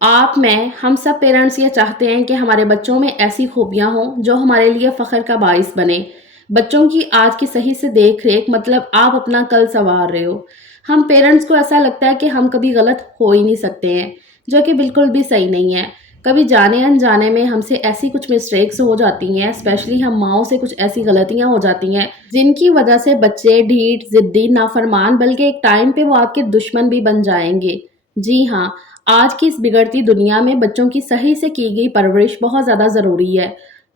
آپ میں ہم سب پیرنٹس یہ چاہتے ہیں کہ ہمارے بچوں میں ایسی خوبیاں ہوں جو ہمارے لیے فخر کا باعث بنے۔ بچوں کی آج کی صحیح سے دیکھ ریکھ مطلب آپ اپنا کل سنوار رہے ہو۔ ہم پیرنٹس کو ایسا لگتا ہے کہ ہم کبھی غلط ہو ہی نہیں سکتے ہیں، جو کہ بالکل بھی صحیح نہیں ہے۔ کبھی جانے انجانے میں ہم سے ایسی کچھ مسٹیکس ہو جاتی ہیں، اسپیشلی ہم ماؤں سے کچھ ایسی غلطیاں ہو جاتی ہیں جن کی وجہ سے بچے ڈھیٹ، ضدی، نافرمان بلکہ ایک ٹائم پہ وہ آپ کے دشمن بھی بن جائیں گے۔ جی ہاں، آج کی اس بگڑتی دنیا میں بچوں کی صحیح سے کی گئی پرورش بہت زیادہ ضروری ہے۔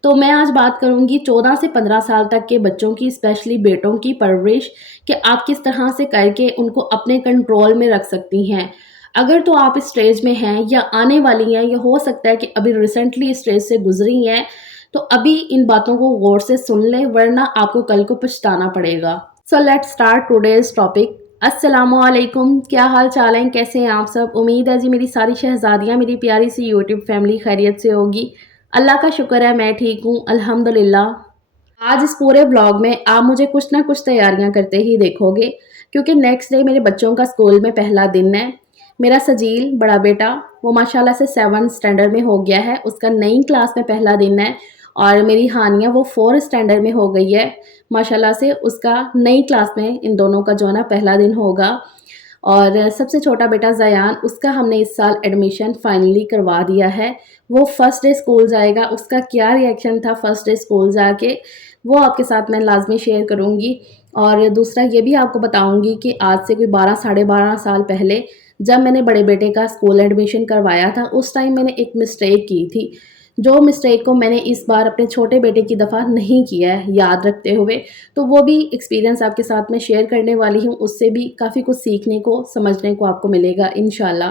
تو میں آج بات کروں گی 14 سے 15 سال تک کے بچوں کی، اسپیشلی بیٹوں کی پرورش، کہ آپ کس طرح سے کر کے ان کو اپنے کنٹرول میں رکھ سکتی ہیں۔ اگر تو آپ اس اسٹیج میں ہیں یا آنے والی ہیں، یا ہو سکتا ہے کہ ابھی ریسنٹلی اس اسٹیج سے گزری ہیں، تو ابھی ان باتوں کو غور سے سن لیں، ورنہ آپ کو کل کو پچھتانا پڑے گا۔ So let's start today's topic. السلام علیکم، کیا حال چال ہیں، کیسے ہیں آپ سب؟ امید ہے جی میری ساری شہزادیاں میری پیاری سی یوٹیوب فیملی خیریت سے ہوگی۔ اللہ کا شکر ہے میں ٹھیک ہوں الحمدللہ۔ آج اس پورے بلاگ میں آپ مجھے کچھ نہ کچھ تیاریاں کرتے ہی دیکھو گے، کیونکہ نیکسٹ ڈے میرے بچوں کا اسکول میں پہلا دن ہے۔ میرا سجیل بڑا بیٹا وہ ماشاءاللہ سے 7 اسٹینڈرڈ میں ہو گیا ہے، اس کا نئی کلاس میں پہلا دن ہے، اور میری ہانیہ وہ 4 اسٹینڈرڈ میں ہو گئی ہے، ماشاءاللہ سے اس کا نئی کلاس میں ان دونوں کا جو ہے نا پہلا دن ہوگا۔ اور سب سے چھوٹا بیٹا زیان، اس کا ہم نے اس سال ایڈمیشن فائنلی کروا دیا ہے۔ وہ فرسٹ ڈے اسکول جائے گا، اس کا کیا ری ایکشن تھا فرسٹ ڈے اسکول جا کے، وہ آپ کے ساتھ میں لازمی شیئر کروں گی۔ اور دوسرا یہ بھی آپ کو بتاؤں گی کہ آج سے کوئی 12 ساڑھے 12 سال پہلے جب میں نے بڑے بیٹے کا اسکول ایڈمیشن کروایا تھا، اس ٹائم میں نے ایک مسٹیک کی تھی، جو مسٹیک کو میں نے اس بار اپنے چھوٹے بیٹے کی دفعہ نہیں کیا ہے یاد رکھتے ہوئے، تو وہ بھی ایکسپیرینس آپ کے ساتھ میں شیئر کرنے والی ہوں، اس سے بھی کافی کچھ سیکھنے کو سمجھنے کو آپ کو ملے گا انشاءاللہ۔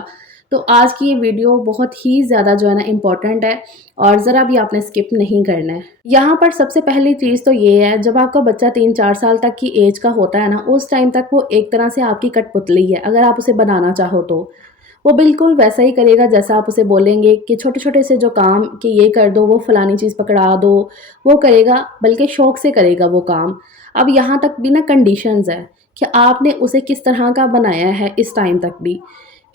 تو آج کی یہ ویڈیو بہت ہی زیادہ جو ہے نا امپورٹنٹ ہے، اور ذرا بھی آپ نے اسکپ نہیں کرنا ہے۔ یہاں پر سب سے پہلی چیز تو یہ ہے، جب آپ کا بچہ 3-4 سال تک کی ایج کا ہوتا ہے نا، اس ٹائم تک وہ ایک طرح سے آپ کی کٹ پتلی ہے، اگر آپ اسے بنانا چاہو تو وہ بالکل ویسا ہی کرے گا جیسا آپ اسے بولیں گے، کہ چھوٹے چھوٹے سے جو کام کہ یہ کر دو، وہ فلانی چیز پکڑا دو، وہ کرے گا، بلکہ شوق سے کرے گا وہ کام۔ اب یہاں تک بھی نا کنڈیشنز ہے کہ آپ نے اسے کس طرح کا بنایا ہے اس ٹائم تک بھی،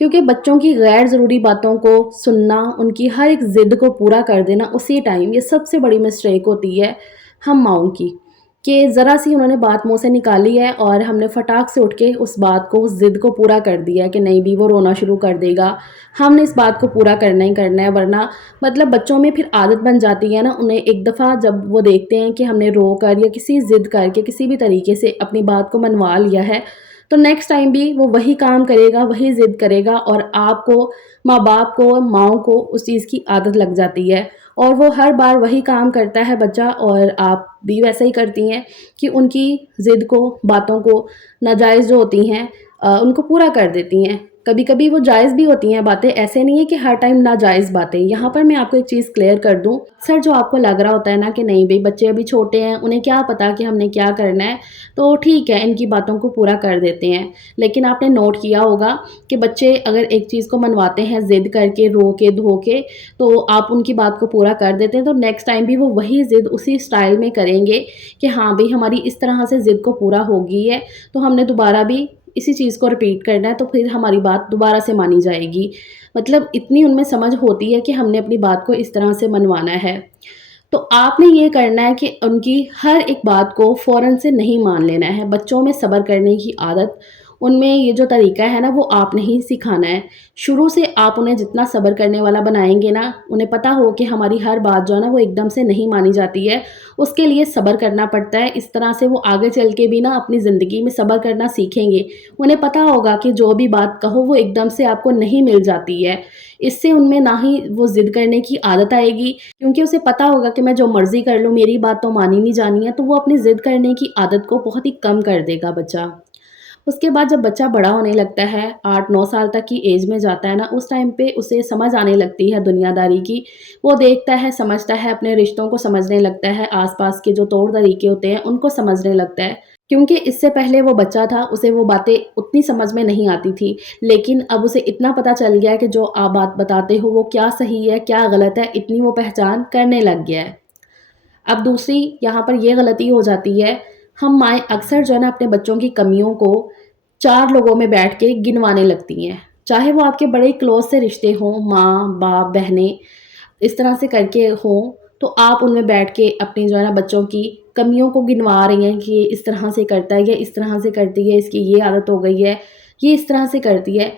کیونکہ بچوں کی غیر ضروری باتوں کو سننا، ان کی ہر ایک ضد کو پورا کر دینا اسی ٹائم، یہ سب سے بڑی مسٹیک ہوتی ہے ہم ماؤں کی، کہ ذرا سی انہوں نے بات منہ سے نکالی ہے اور ہم نے فٹاک سے اٹھ کے اس بات کو، اس ضد کو پورا کر دیا ہے کہ نہیں بھی وہ رونا شروع کر دے گا، ہم نے اس بات کو پورا کرنا ہی کرنا ہے، ورنہ مطلب بچوں میں پھر عادت بن جاتی ہے نا، انہیں ایک دفعہ جب وہ دیکھتے ہیں کہ ہم نے رو کر یا کسی ضد کر کے کسی بھی طریقے سے اپنی بات کو منوا لیا ہے، تو نیکسٹ ٹائم بھی وہ وہی کام کرے گا، وہی ضد کرے گا، اور آپ کو، ماں باپ کو، ماؤں کو اس چیز کی عادت لگ جاتی ہے، اور وہ ہر بار وہی کام کرتا ہے بچہ، اور آپ بھی ویسا ہی کرتی ہیں کہ ان کی ضد کو، باتوں کو، ناجائز جو ہوتی ہیں ان کو پورا کر دیتی ہیں۔ کبھی کبھی وہ جائز بھی ہوتی ہیں باتیں، ایسے نہیں ہے کہ ہر ٹائم ناجائز باتیں۔ یہاں پر میں آپ کو ایک چیز کلیئر کر دوں، اکثر جو آپ کو لگ رہا ہوتا ہے نا کہ نہیں بھئی بچے ابھی چھوٹے ہیں، انہیں کیا پتا کہ ہم نے کیا کرنا ہے، تو ٹھیک ہے ان کی باتوں کو پورا کر دیتے ہیں، لیکن آپ نے نوٹ کیا ہوگا کہ بچے اگر ایک چیز کو منواتے ہیں ضد کر کے، رو کے، دھو کے، تو آپ ان کی بات کو پورا کر دیتے ہیں، تو نیکسٹ ٹائم بھی وہ وہی ضد اسی سٹائل میں کریں گے کہ ہاں بھئی ہماری اس طرح سے ضد کو پورا ہو گئی ہے، تو ہم نے دوبارہ بھی اسی چیز کو رپیٹ کرنا ہے، تو پھر ہماری بات دوبارہ سے مانی جائے گی۔ مطلب اتنی ان میں سمجھ ہوتی ہے کہ ہم نے اپنی بات کو اس طرح سے منوانا ہے۔ تو آپ نے یہ کرنا ہے کہ ان کی ہر ایک بات کو فوراً سے نہیں مان لینا ہے، بچوں میں صبر کرنے کی عادت، ان میں یہ جو طریقہ ہے نا وہ آپ نے ہی سکھانا ہے۔ شروع سے آپ انہیں جتنا صبر کرنے والا بنائیں گے نا، انہیں پتہ ہو کہ ہماری ہر بات جو ہے نا وہ ایک دم سے نہیں مانی جاتی ہے، اس کے لیے صبر کرنا پڑتا ہے، اس طرح سے وہ آگے چل کے بھی نا اپنی زندگی میں صبر کرنا سیکھیں گے۔ انہیں پتہ ہوگا کہ جو بھی بات کہو وہ ایک دم سے آپ کو نہیں مل جاتی ہے، اس سے ان میں نہ ہی وہ ضد کرنے کی عادت آئے گی، کیونکہ اسے پتہ ہوگا کہ میں جو مرضی کر لوں میری بات تو مانی نہیں جانی ہے، تو وہ اپنی ضد کرنے کی عادت کو بہت ہی کم کر دے گا بچہ۔ اس کے بعد جب بچہ بڑا ہونے لگتا ہے، 8-9 سال تک کی ایج میں جاتا ہے نا، اس ٹائم پہ اسے سمجھ آنے لگتی ہے دنیا داری کی، وہ دیکھتا ہے، سمجھتا ہے، اپنے رشتوں کو سمجھنے لگتا ہے، آس پاس کے جو طور طریقے ہوتے ہیں ان کو سمجھنے لگتا ہے، کیونکہ اس سے پہلے وہ بچہ تھا، اسے وہ باتیں اتنی سمجھ میں نہیں آتی تھی، لیکن اب اسے اتنا پتہ چل گیا ہے کہ جو آپ بات بتاتے ہو وہ کیا صحیح ہے کیا غلط ہے، اتنی وہ پہچان کرنے لگ گیا ہے۔ اب دوسری یہاں پر یہ غلطی ہو جاتی ہے، ہم مائیں اکثر جو ہے نا اپنے بچوں کی کمیوں کو 4 لوگوں میں بیٹھ کے گنوانے لگتی ہیں، چاہے وہ آپ کے بڑے کلوز سے رشتے ہوں، ماں باپ بہنیں، اس طرح سے کر کے ہوں، تو آپ ان میں بیٹھ کے اپنی جو ہے نا بچوں کی کمیوں کو گنوا رہی ہیں کہ یہ اس طرح سے کرتا ہے، یا اس طرح سے کرتی ہے، اس کی یہ عادت ہو گئی ہے، یہ اس طرح سے کرتی ہے۔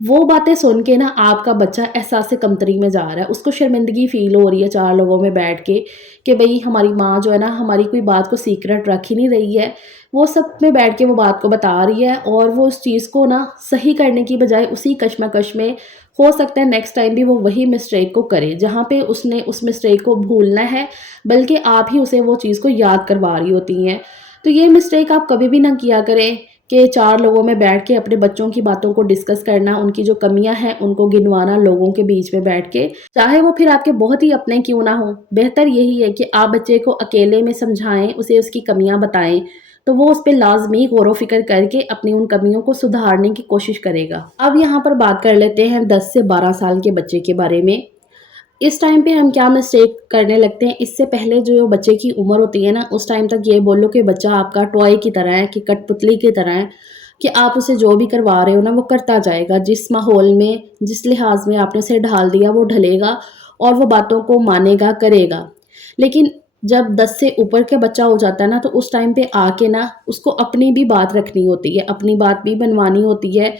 وہ باتیں سن کے نا آپ کا بچہ احساس کمتری میں جا رہا ہے، اس کو شرمندگی فیل ہو رہی ہے چار لوگوں میں بیٹھ کے کہ بھئی ہماری ماں جو ہے نا ہماری کوئی بات کو سیکرٹ رکھ ہی نہیں رہی ہے، وہ سب میں بیٹھ کے وہ بات کو بتا رہی ہے، اور وہ اس چیز کو نا صحیح کرنے کی بجائے اسی کشمکش میں ہو سکتا ہے نیکسٹ ٹائم بھی وہ وہی مسٹیک کو کرے جہاں پہ اس نے اس مسٹیک کو بھولنا ہے، بلکہ آپ ہی اسے وہ چیز کو یاد کروا رہی ہوتی ہیں۔ تو یہ مسٹیک آپ کبھی بھی نہ کیا کریں کہ چار لوگوں میں بیٹھ کے اپنے بچوں کی باتوں کو ڈسکس کرنا، ان کی جو کمیاں ہیں ان کو گنوانا لوگوں کے بیچ میں بیٹھ کے، چاہے وہ پھر آپ کے بہت ہی اپنے کیوں نہ ہوں۔ بہتر یہی ہے کہ آپ بچے کو اکیلے میں سمجھائیں، اسے اس کی کمیاں بتائیں، تو وہ اس پہ لازمی غور و فکر کر کے اپنی ان کمیوں کو سدھارنے کی کوشش کرے گا۔ اب یہاں پر بات کر لیتے ہیں 10 سے 12 سال کے بچے کے بارے میں۔ اس ٹائم پہ ہم کیا مسٹیک کرنے لگتے ہیں؟ اس سے پہلے جو بچے کی عمر ہوتی ہے نا، اس ٹائم تک یہ بولو کہ بچہ آپ کا ٹوائے کی طرح ہے، کہ کٹ پتلی کی طرح ہے، کہ آپ اسے جو بھی کروا رہے ہو نا وہ کرتا جائے گا، جس ماحول میں جس لحاظ میں آپ نے اسے ڈھال دیا وہ ڈھلے گا، اور وہ باتوں کو مانے گا، کرے گا۔ لیکن جب 10 سے اوپر کا بچہ ہو جاتا ہے نا، تو اس ٹائم پہ آ کے نا اس کو اپنی بھی بات رکھنی ہوتی ہے، اپنی بات بھی بنوانی ہوتی ہے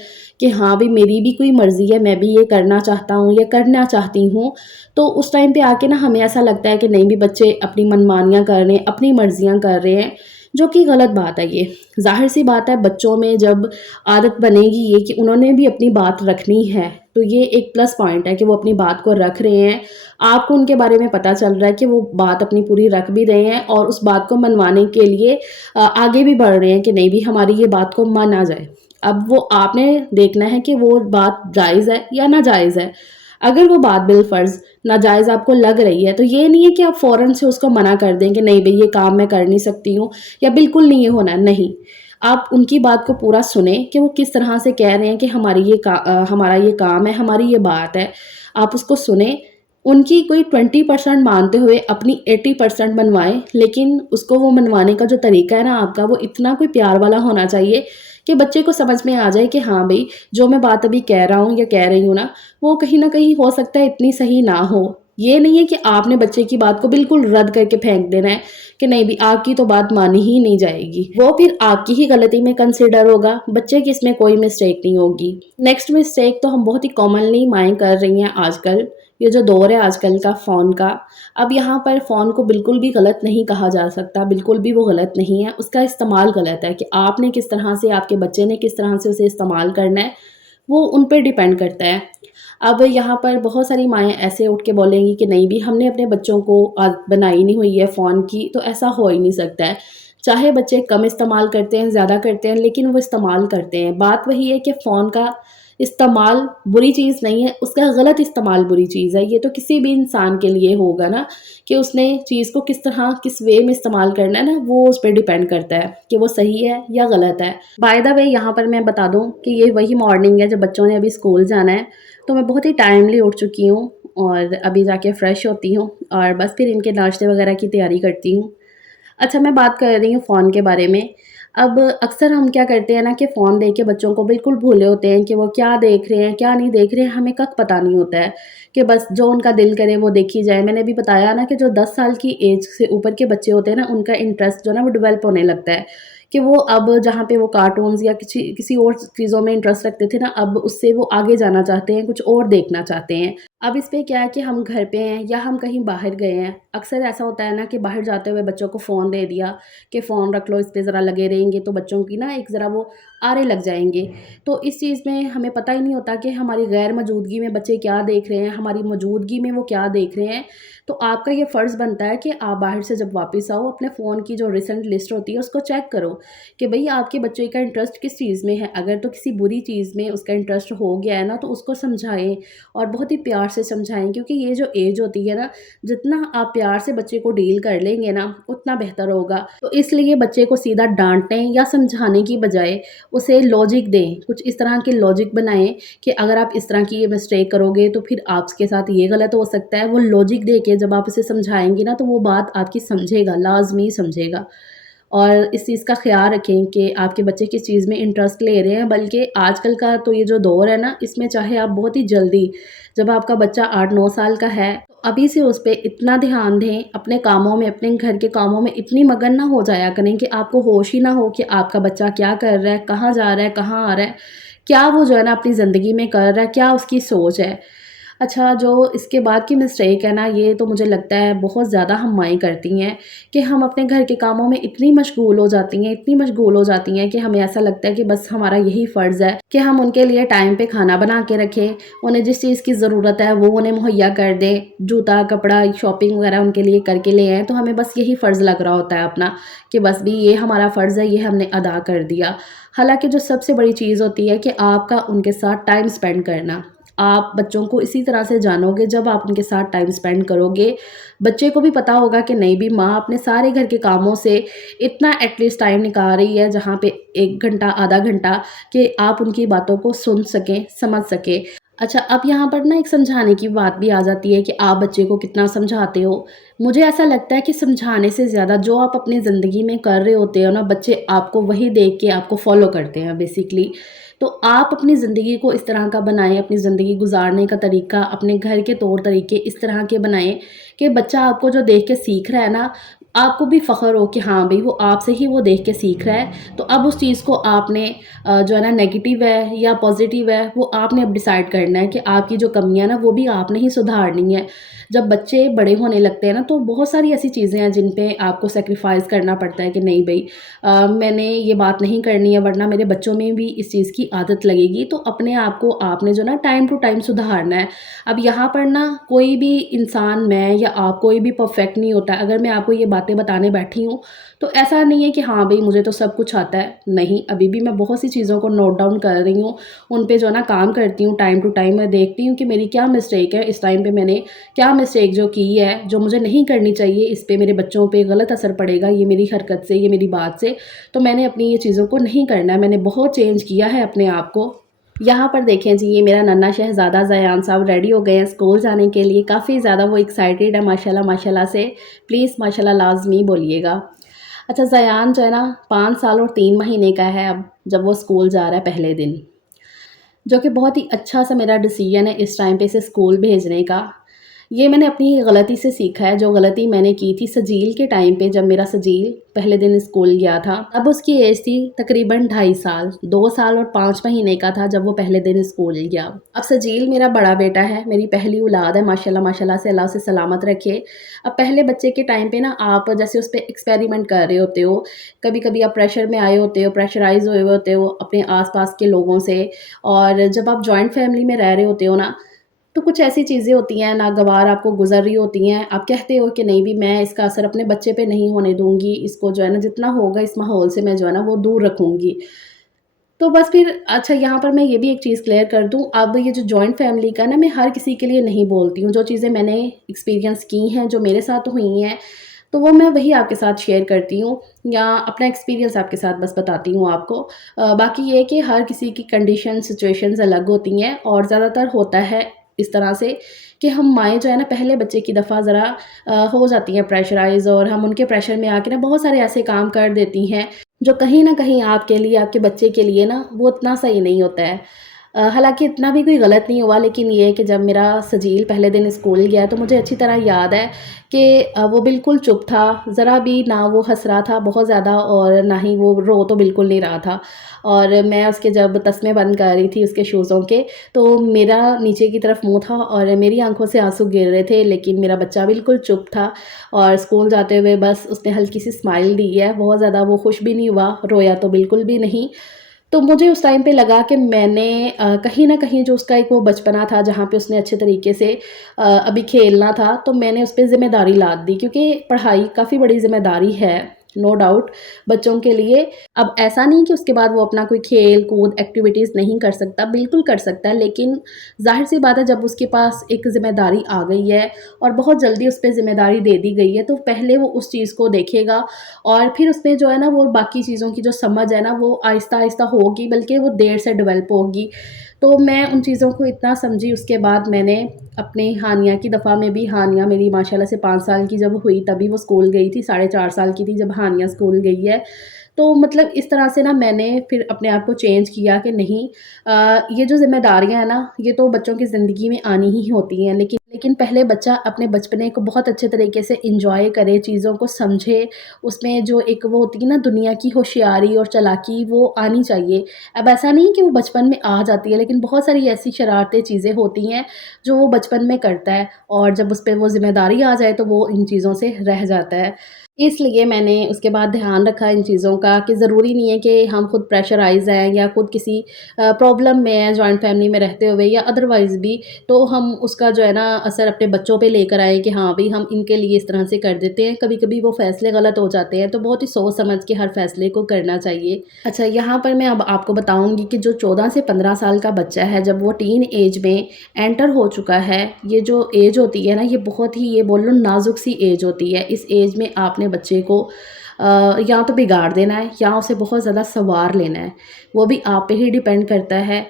کہ ہاں بھی میری بھی کوئی مرضی ہے، میں بھی یہ کرنا چاہتا ہوں یا کرنا چاہتی ہوں۔ تو اس ٹائم پہ آ کے نا ہمیں ایسا لگتا ہے کہ نہیں بھی بچے اپنی منمانیاں کر رہے ہیں، اپنی مرضیاں کر رہے ہیں، جو کہ غلط بات ہے۔ یہ ظاہر سی بات ہے، بچوں میں جب عادت بنے گی یہ کہ انہوں نے بھی اپنی بات رکھنی ہے، تو یہ ایک پلس پوائنٹ ہے کہ وہ اپنی بات کو رکھ رہے ہیں، آپ کو ان کے بارے میں پتہ چل رہا ہے کہ وہ بات اپنی پوری رکھ بھی رہے ہیں، اور اس بات کو منوانے کے لیے آگے بھی بڑھ رہے ہیں کہ نہیں بھی ہماری یہ بات کو مانا جائے۔ اب وہ آپ نے دیکھنا ہے کہ وہ بات جائز ہے یا ناجائز ہے۔ اگر وہ بات بالفرض ناجائز آپ کو لگ رہی ہے، تو یہ نہیں ہے کہ آپ فوراً سے اس کو منع کر دیں کہ نہیں بھئی یہ کام میں کر نہیں سکتی ہوں، یا بالکل نہیں یہ ہونا، نہیں۔ آپ ان کی بات کو پورا سنیں کہ وہ کس طرح سے کہہ رہے ہیں کہ ہمارا یہ کام ہے، ہماری یہ بات ہے، آپ اس کو سنیں۔ ان کی کوئی 20% مانتے ہوئے اپنی 80% منوائیں، لیکن اس کو وہ منوانے کا جو طریقہ ہے نا آپ کا، وہ اتنا کوئی پیار والا ہونا چاہیے کہ بچے کو سمجھ میں آ جائے کہ ہاں بھئی جو میں بات ابھی کہہ رہا ہوں یا کہہ رہی ہوں نا، وہ کہیں نہ کہیں ہو سکتا ہے اتنی صحیح نہ ہو۔ یہ نہیں ہے کہ آپ نے بچے کی بات کو بالکل رد کر کے پھینک دینا ہے کہ نہیں بھی آپ کی تو بات مانی ہی نہیں جائے گی، وہ پھر آپ کی ہی غلطی میں کنسیڈر ہوگا، بچے کی اس میں کوئی مسٹیک نہیں ہوگی۔ نیکسٹ مسٹیک تو ہم بہت ہی کامنلی مائیں کر رہی ہیں آج کل، یہ جو دور ہے آج کل کا فون کا۔ اب یہاں پر فون کو بالکل بھی غلط نہیں کہا جا سکتا، بالکل بھی وہ غلط نہیں ہے، اس کا استعمال غلط ہے کہ آپ نے کس طرح سے، آپ کے بچے نے کس طرح سے اسے استعمال کرنا ہے، وہ ان پہ ڈیپینڈ کرتا ہے۔ اب یہاں پر بہت ساری مائیں ایسے اٹھ کے بولیں گی کہ نہیں بھی ہم نے اپنے بچوں کو عادت بنائی نہیں ہوئی ہے فون کی، تو ایسا ہو ہی نہیں سکتا ہے۔ چاہے بچے کم استعمال کرتے ہیں، زیادہ کرتے ہیں، لیکن وہ استعمال کرتے ہیں۔ بات وہی ہے کہ فون کا استعمال بری چیز نہیں ہے، اس کا غلط استعمال بری چیز ہے۔ یہ تو کسی بھی انسان کے لیے ہوگا نا کہ اس نے چیز کو کس طرح کس وے میں استعمال کرنا ہے نا، وہ اس پہ ڈیپینڈ کرتا ہے کہ وہ صحیح ہے یا غلط ہے۔ بائی دا وے یہاں پر میں بتا دوں کہ یہ وہی مارننگ ہے جب بچوں نے ابھی اسکول جانا ہے، تو میں بہت ہی ٹائملی اٹھ چکی ہوں، اور ابھی جا کے فریش ہوتی ہوں اور بس پھر ان کے ناشتے وغیرہ کی تیاری کرتی ہوں۔ اچھا، میں بات کر رہی ہوں فون کے بارے میں۔ اب اکثر ہم کیا کرتے ہیں نا کہ فون دیکھ کے بچوں کو بالکل بھولے ہوتے ہیں کہ وہ کیا دیکھ رہے ہیں کیا نہیں دیکھ رہے ہیں، ہمیں کک پتہ نہیں ہوتا ہے کہ بس جو ان کا دل کرے وہ دیکھی جائے۔ میں نے بھی بتایا نا کہ جو 10 سال کی ایج سے اوپر کے بچے ہوتے ہیں نا، ان کا انٹرسٹ جو ہے نا وہ ڈیولپ ہونے لگتا ہے کہ وہ اب جہاں پہ وہ کارٹونز یا کسی اور چیزوں میں انٹرسٹ رکھتے تھے نا، اب اس سے وہ آگے جانا چاہتے ہیں، کچھ اور دیکھنا چاہتے ہیں۔ اب اس پہ کیا ہے کہ ہم گھر پہ ہیں یا ہم کہیں باہر گئے ہیں، اکثر ایسا ہوتا ہے نا کہ باہر جاتے ہوئے بچوں کو فون دے دیا کہ فون رکھ لو، اس پہ ذرا لگے رہیں گے تو بچوں کی نا ایک ذرا وہ آرے لگ جائیں گے۔ تو اس چیز میں ہمیں پتہ ہی نہیں ہوتا کہ ہماری غیر موجودگی میں بچے کیا دیکھ رہے ہیں، ہماری موجودگی میں وہ کیا دیکھ رہے ہیں۔ تو آپ کا یہ فرض بنتا ہے کہ آپ باہر سے جب واپس آؤ، اپنے فون کی جو ریسنٹ لسٹ ہوتی ہے اس کو چیک کرو کہ بھئی آپ کے بچے کا انٹرسٹ کس چیز میں ہے۔ اگر تو کسی بری چیز میں اس کا انٹرسٹ ہو گیا ہے نا، تو اس کو سمجھائیں، اور بہت ہی پیار سے سمجھائیں، کیونکہ یہ جو ایج ہوتی ہے نا، جتنا آپ پیار سے بچے کو ڈیل کر لیں گے نا اتنا بہتر ہوگا۔ تو اس لیے بچے کو سیدھا ڈانٹیں یا سمجھانے کی بجائے اسے لاجک دیں، کچھ اس طرح کے لاجک بنائیں کہ اگر آپ اس طرح کی یہ مسٹیک کرو گے تو پھر آپ کے ساتھ یہ غلط ہو سکتا ہے۔ وہ لاجک دے کے جب آپ اسے سمجھائیں گے نا، تو وہ بات آپ کی سمجھے گا، لازمی سمجھے گا۔ اور اس چیز کا خیال رکھیں کہ آپ کے بچے کس چیز میں انٹرسٹ لے رہے ہیں، بلکہ آج کل کا تو یہ جو دور ہے نا، اس میں چاہے آپ بہت ہی جلدی، جب آپ کا بچہ 8-9 سال کا ہے تو ابھی سے اس پہ اتنا دھیان دیں، اپنے کاموں میں، اپنے گھر کے کاموں میں اتنی مگن نہ ہو جایا کریں کہ آپ کو ہوش ہی نہ ہو کہ آپ کا بچہ کیا کر رہا ہے، کہاں جا رہا ہے، کہاں آ رہا ہے، کیا وہ جو ہے نا اپنی زندگی میں کر رہا ہے، کیا اس کی سوچ ہے۔ اچھا، جو اس کے بعد کی مسٹیک ہے نا، یہ تو مجھے لگتا ہے بہت زیادہ ہم مائیں کرتی ہیں کہ ہم اپنے گھر کے کاموں میں اتنی مشغول ہو جاتی ہیں، اتنی مشغول ہو جاتی ہیں کہ ہمیں ایسا لگتا ہے کہ بس ہمارا یہی فرض ہے کہ ہم ان کے لیے ٹائم پہ کھانا بنا کے رکھیں، انہیں جس چیز کی ضرورت ہے وہ انہیں مہیا کر دیں، جوتا کپڑا شاپنگ وغیرہ ان کے لیے کر کے لے آئیں، تو ہمیں بس یہی فرض لگ رہا ہوتا ہے اپنا کہ بس بھی یہ ہمارا فرض ہے، یہ ہم نے ادا کر دیا۔ حالانکہ جو سب سے بڑی چیز ہوتی ہے کہ آپ کا ان کے ساتھ ٹائم سپینڈ کرنا۔ آپ بچوں کو اسی طرح سے جانو گے جب آپ ان کے ساتھ ٹائم سپینڈ کرو گے، بچے کو بھی پتا ہوگا کہ نہیں بھی ماں اپنے سارے گھر کے کاموں سے اتنا ایٹ لیسٹ ٹائم نکال رہی ہے جہاں پہ 1 گھنٹہ آدھا گھنٹہ کہ آپ ان کی باتوں کو سن سکیں، سمجھ سکیں۔ اچھا، اب یہاں پر نا ایک سمجھانے کی بات بھی آ جاتی ہے کہ آپ بچے کو کتنا سمجھاتے ہو۔ مجھے ایسا لگتا ہے کہ سمجھانے سے زیادہ جو آپ اپنی زندگی میں کر رہے ہوتے ہو نا، بچے آپ کو وہی دیکھ کے آپ کو فالو کرتے ہیں بیسیکلی۔ تو آپ اپنی زندگی کو اس طرح کا بنائیں، اپنی زندگی گزارنے کا طریقہ اپنے گھر کے طور طریقے اس طرح کے بنائیں کہ بچہ آپ کو جو دیکھ کے سیکھ رہا ہے نا، آپ کو بھی فخر ہو کہ ہاں بھئی وہ آپ سے ہی وہ دیکھ کے سیکھ رہا ہے۔ تو اب اس چیز کو آپ نے جو ہے نا نیگیٹیو ہے یا پازیٹیو ہے، وہ آپ نے اب ڈیسائیڈ کرنا ہے کہ آپ کی جو کمیاں نا وہ بھی آپ نے ہی سدھارنی ہے۔ جب بچے بڑے ہونے لگتے ہیں نا تو بہت ساری ایسی چیزیں ہیں جن پہ آپ کو سیکریفائز کرنا پڑتا ہے کہ نہیں بھئی میں نے یہ بات نہیں کرنی ہے ورنہ میرے بچوں میں بھی اس چیز کی عادت لگے گی، تو اپنے آپ کو آپ نے جو نا ٹائم ٹو ٹائم سدھارنا ہے۔ اب یہاں پر نا کوئی بھی انسان، میں یا آپ، کوئی بھی پرفیکٹ نہیں ہوتا ہے۔ اگر میں آپ کو یہ باتیں بتانے بیٹھی ہوں تو ایسا نہیں ہے کہ ہاں بھئی مجھے تو سب کچھ آتا ہے، نہیں، ابھی بھی میں بہت سی چیزوں کو نوٹ ڈاؤن کر رہی ہوں، ان پہ جو ہے نا کام کرتی ہوں ٹائم ٹو ٹائم، میں دیکھتی ہوں کہ میری کیا مسٹیک ہے، اس ٹائم پہ میں نے کیا مسٹیک جو کی ہے جو مجھے نہیں کرنی چاہیے، اس پہ میرے بچوں پہ غلط اثر پڑے گا یہ میری حرکت سے، یہ میری بات سے، تو میں نے اپنی یہ چیزوں کو نہیں کرنا ہے، میں نے بہت چینج کیا ہے اپنے آپ کو۔ یہاں پر دیکھیں جی، یہ میرا ننھا شہزادہ زیان صاحب ریڈی ہو گئے ہیں اسکول جانے کے لیے، کافی زیادہ وہ ایکسائٹیڈ ہے ماشاءاللہ ماشاءاللہ سے، پلیز ماشاءاللہ لازمی بولیے گا۔ اچھا، زیان جو ہے نا 5 سال اور 3 مہینے کا ہے اب، جب وہ اسکول جا رہا ہے پہلے دن، جو کہ بہت ہی اچھا سا میرا ڈیسیژن ہے اس ٹائم پہ اسے اسکول بھیجنے کا۔ یہ میں نے اپنی غلطی سے سیکھا ہے، جو غلطی میں نے کی تھی سجیل کے ٹائم پہ، جب میرا سجیل پہلے دن اسکول گیا تھا۔ اب اس کی ایج تھی تقریباً 2.5 سال، 2 سال اور 5 مہینے کا تھا جب وہ پہلے دن اسکول گیا۔ اب سجیل میرا بڑا بیٹا ہے، میری پہلی اولاد ہے، ماشاءاللہ ماشاءاللہ سے، اللہ اسے سلامت رکھے۔ اب پہلے بچے کے ٹائم پہ نا آپ جیسے اس پہ ایکسپیریمنٹ کر رہے ہوتے ہو، کبھی کبھی آپ پریشر میں آئے ہوتے ہو، پریشرائز ہوئے ہوتے ہو اپنے آس پاس کے لوگوں سے، اور جب آپ جوائنٹ فیملی میں رہ رہے ہوتے ہو نا، تو کچھ ایسی چیزیں ہوتی ہیں ناگوار آپ کو گزر رہی ہوتی ہیں، آپ کہتے ہو کہ نہیں بھی میں اس کا اثر اپنے بچے پہ نہیں ہونے دوں گی، اس کو جو ہے نا جتنا ہوگا اس ماحول سے میں جو ہے نا وہ دور رکھوں گی۔ تو بس پھر اچھا، یہاں پر میں یہ بھی ایک چیز کلیئر کر دوں، اب یہ جو جوائنٹ فیملی کا نا، میں ہر کسی کے لیے نہیں بولتی ہوں، جو چیزیں میں نے ایکسپیرینس کی ہیں، جو میرے ساتھ ہوئی ہیں، تو وہ میں وہی آپ کے ساتھ شیئر کرتی ہوں، یا اپنا ایکسپیرینس آپ کے ساتھ بس بتاتی ہوں آپ کو۔ باقی یہ کہ ہر کسی کی کنڈیشن سچویشنز الگ ہوتی ہیں، اور زیادہ تر ہوتا ہے اس طرح سے کہ ہم مائیں جو ہے نا پہلے بچے کی دفعہ ذرا ہو جاتی ہیں پریشرائز، اور ہم ان کے پریشر میں آ کے نا بہت سارے ایسے کام کر دیتی ہیں جو کہیں نہ کہیں آپ کے لیے، آپ کے بچے کے لیے نا وہ اتنا صحیح نہیں ہوتا ہے۔ حالانکہ اتنا بھی کوئی غلط نہیں ہوا، لیکن یہ ہے کہ جب میرا سجیل پہلے دن اسکول گیا تو مجھے اچھی طرح یاد ہے کہ وہ بالکل چپ تھا، ذرا بھی نہ وہ ہنس رہا تھا بہت زیادہ، اور نہ ہی وہ رو تو بالکل نہیں رہا تھا۔ اور میں اس کے جب تسمے بند کر رہی تھی اس کے شوزوں کے، تو میرا نیچے کی طرف منہ تھا اور میری آنکھوں سے آنسو گر رہے تھے، لیکن میرا بچہ بالکل چپ تھا، اور اسکول جاتے ہوئے بس اس نے ہلکی سی اسمائل دی ہے، بہت زیادہ وہ خوش بھی نہیں ہوا، رویا تو بالکل بھی نہیں۔ تو مجھے اس ٹائم پہ لگا کہ میں نے کہیں نہ کہیں جو اس کا ایک وہ بچپنا تھا جہاں پہ اس نے اچھے طریقے سے ابھی کھیلنا تھا، تو میں نے اس پہ ذمہ داری لاد دی، کیونکہ پڑھائی کافی بڑی ذمہ داری ہے، نو ڈاؤٹ، بچوں کے لیے۔ اب ایسا نہیں کہ اس کے بعد وہ اپنا کوئی کھیل کود ایکٹیویٹیز نہیں کر سکتا، بالکل کر سکتا ہے، لیکن ظاہر سی بات ہے جب اس کے پاس ایک ذمہ داری آ گئی ہے اور بہت جلدی اس پہ ذمہ داری دے دی گئی ہے، تو پہلے وہ اس چیز کو دیکھے گا، اور پھر اس میں جو ہے نا وہ باقی چیزوں کی جو سمجھ ہے نا وہ آہستہ آہستہ ہوگی، بلکہ وہ دیر سے ڈیولپ ہوگی۔ تو میں ان چیزوں کو اتنا سمجھی، اس کے بعد میں نے اپنی ہانیہ کی دفعہ میں بھی، ہانیہ میری ماشاءاللہ سے 5 سال کی جب ہوئی تبھی وہ اسکول گئی تھی، 4.5 سال کی تھی جب ہانیہ اسکول گئی ہے۔ تو مطلب اس طرح سے نا میں نے پھر اپنے آپ کو چینج کیا کہ نہیں، یہ جو ذمہ داریاں ہیں نا، یہ تو بچوں کی زندگی میں آنی ہی ہوتی ہیں، لیکن پہلے بچہ اپنے بچپنے کو بہت اچھے طریقے سے انجوائے کرے، چیزوں کو سمجھے، اس میں جو ایک وہ ہوتی ہے نا دنیا کی ہوشیاری اور چالاکی، وہ آنی چاہیے۔ اب ایسا نہیں کہ وہ بچپن میں آ جاتی ہے، لیکن بہت ساری ایسی شرارتیں چیزیں ہوتی ہیں جو وہ بچپن میں کرتا ہے، اور جب اس پہ وہ ذمہ داری آ جائے تو وہ ان چیزوں سے رہ جاتا ہے۔ اس لیے میں نے اس کے بعد دھیان رکھا ان چیزوں کا کہ ضروری نہیں ہے کہ ہم خود پریشرائز ہیں یا خود کسی پرابلم میں ہیں جوائنٹ فیملی میں رہتے ہوئے یا ادروائز بھی، تو ہم اس کا جو ہے نا اثر اپنے بچوں پہ لے کر آئیں کہ ہاں بھئی ہم ان کے لیے اس طرح سے کر دیتے ہیں۔ کبھی کبھی وہ فیصلے غلط ہو جاتے ہیں، تو بہت ہی سوچ سمجھ کے ہر فیصلے کو کرنا چاہیے۔ اچھا، یہاں پر میں اب آپ کو بتاؤں گی کہ جو 14 سے 15 سال کا بچہ ہے، جب وہ ٹین ایج میں انٹر ہو چکا ہے، یہ جو ایج ہوتی ہے نا، یہ بہت ہی، یہ بول لو نازک سی ایج ہوتی ہے۔ اس ایج میں آپ نے بچے کو یا تو بگاڑ دینا ہے یا اسے بہت زیادہ سنوار لینا ہے، وہ بھی آپ پہ ہی ڈیپینڈ کرتا ہے۔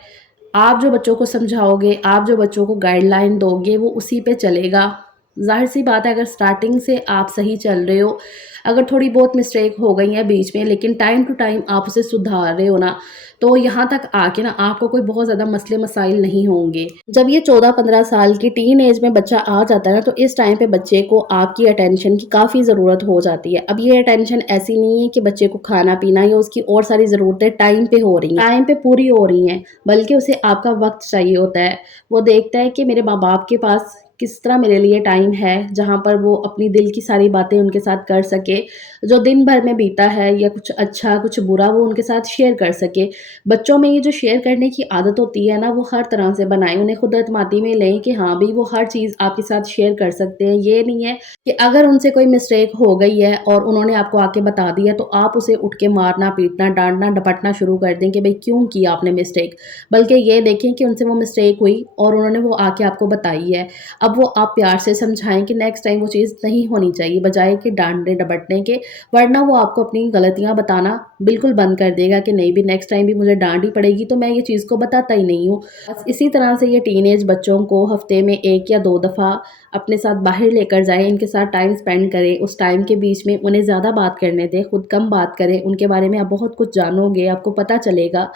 آپ جو بچوں کو سمجھاؤ گے، آپ جو بچوں کو گائیڈ لائن دو گے، وہ اسی پہ چلے گا۔ ظاہر سی بات ہے، اگر سٹارٹنگ سے آپ صحیح چل رہے ہو، اگر تھوڑی بہت مسٹیک ہو گئی ہیں بیچ میں، لیکن ٹائم ٹو ٹائم آپ اسے سدھار رہے ہو نا، تو یہاں تک آ کے نا آپ کو کوئی بہت زیادہ مسئلے مسائل نہیں ہوں گے۔ جب یہ 14-15 سال کی ٹین ایج میں بچہ آ جاتا ہے نا، تو اس ٹائم پہ بچے کو آپ کی اٹینشن کی کافی ضرورت ہو جاتی ہے۔ اب یہ اٹینشن ایسی نہیں ہے کہ بچے کو کھانا پینا یا اس کی اور ساری ضرورتیں ٹائم پہ ہو رہی ہیں، ٹائم پہ پوری ہو رہی ہیں، بلکہ اسے آپ کا وقت چاہیے ہوتا ہے۔ وہ دیکھتا ہے کہ میرے ماں باپ کے پاس کس طرح میرے لیے ٹائم ہے، جہاں پر وہ اپنی دل کی ساری باتیں ان کے ساتھ کر سکے، جو دن بھر میں بیتا ہے یا کچھ اچھا کچھ برا وہ ان کے ساتھ شیئر کر سکے۔ بچوں میں یہ جو شیئر کرنے کی عادت ہوتی ہے نا، وہ ہر طرح سے بنائیں، انہیں خود اعتمادی میں لیں کہ ہاں بھی وہ ہر چیز آپ کے ساتھ شیئر کر سکتے ہیں۔ یہ نہیں ہے کہ اگر ان سے کوئی مسٹیک ہو گئی ہے اور انہوں نے آپ کو آ کے بتا دیا تو آپ اسے اٹھ کے مارنا پیٹنا ڈانٹنا ڈپٹنا شروع کر دیں کہ بھئی کیوں کی آپ نے مسٹیک، بلکہ یہ دیکھیں کہ ان سے وہ مسٹیک ہوئی اور انہوں نے وہ آ کے آپ کو بتائی ہے۔ اب وہ آپ پیار سے سمجھائیں کہ نیکسٹ ٹائم وہ چیز نہیں ہونی چاہیے، بجائے کہ ڈانٹنے ڈپٹنے کے، ورنہ وہ آپ کو اپنی غلطیاں بتانا بالکل بند کر دے گا کہ نہیں بھی نیکسٹ ٹائم بھی مجھے ڈانٹ ہی پڑے گی تو میں یہ چیز کو بتاتا ہی نہیں ہوں۔ بس اسی طرح سے یہ ٹین ایج بچوں کو ہفتے میں 1 یا 2 دفعہ اپنے ساتھ باہر لے کر جائیں، ان کے ساتھ ٹائم سپینڈ کریں، اس ٹائم کے بیچ میں انہیں زیادہ بات کرنے دیں، خود کم بات کریں، ان کے بارے میں آپ بہت کچھ جانو گے، آپ کو پتہ چلے گا۔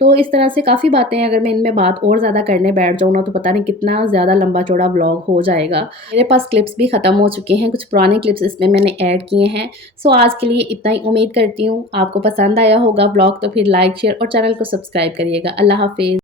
تو اس طرح سے کافی باتیں ہیں، اگر میں ان میں بات اور زیادہ کرنے بیٹھ جاؤں نا تو پتہ نہیں کتنا زیادہ لمبا چوڑا بلاگ ہو جائے گا۔ میرے پاس کلپس بھی ختم ہو چکے ہیں، کچھ پرانے کلپس اس میں نے ایڈ کیے ہیں۔ سو آج کے لیے اتنا ہی، امید کرتی ہوں آپ کو پسند آیا ہوگا بلاگ، تو پھر لائک شیئر اور چینل کو سبسکرائب کریے گا۔ اللہ حافظ۔